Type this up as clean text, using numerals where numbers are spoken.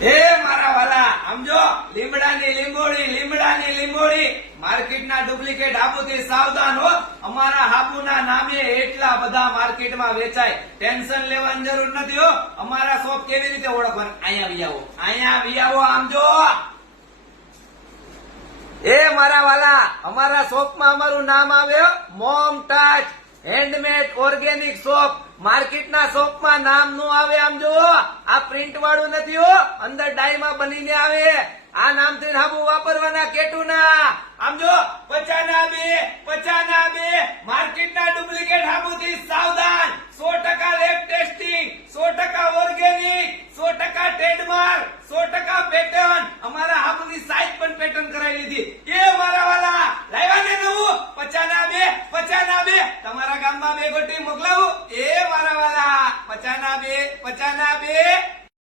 એ મારા વાલા સમજો, લીમડાની લીંબોળી માર્કેટના ડુપ્લિકેટ હાબુથી સાવધાન હો. અમારા હાબુના નામે એટલા બધા માર્કેટમાં વેચાય, ટેન્શન લેવાની જરૂર નથી હો. અમારા શોપ કેવી રીતે ઓળખવાનું? અહીંયા વી આવો સમજો. એ મારા વાલા, અમારા શોપમાં અમારું નામ આવે mom touch handmade organic shop. માર્કેટના શોપમાં નામ નું આવે આમ જો. આ પ્રિન્ટ વાળું નથી હો, અંદર ડાયમાં બનીને આવે. આ નામથી હાબુ વાપરવાના કેટુના. આમ જો 50 ના બે માર્કેટના ડુપ્લિકેટ હાબુથી સાવધાન. 100% lab testing, 100% organic, 100% trademark, 100% pattern. અમારા હાબુની સાઈઝ પણ પેટર્ન કરાવી લીધી. એ મારા વાલા લાવ્યા ને નવું 50 ના બે તમારા ગામમાં બે ગોટી મોકલાવું. એ મારા વાલા 50 ના બે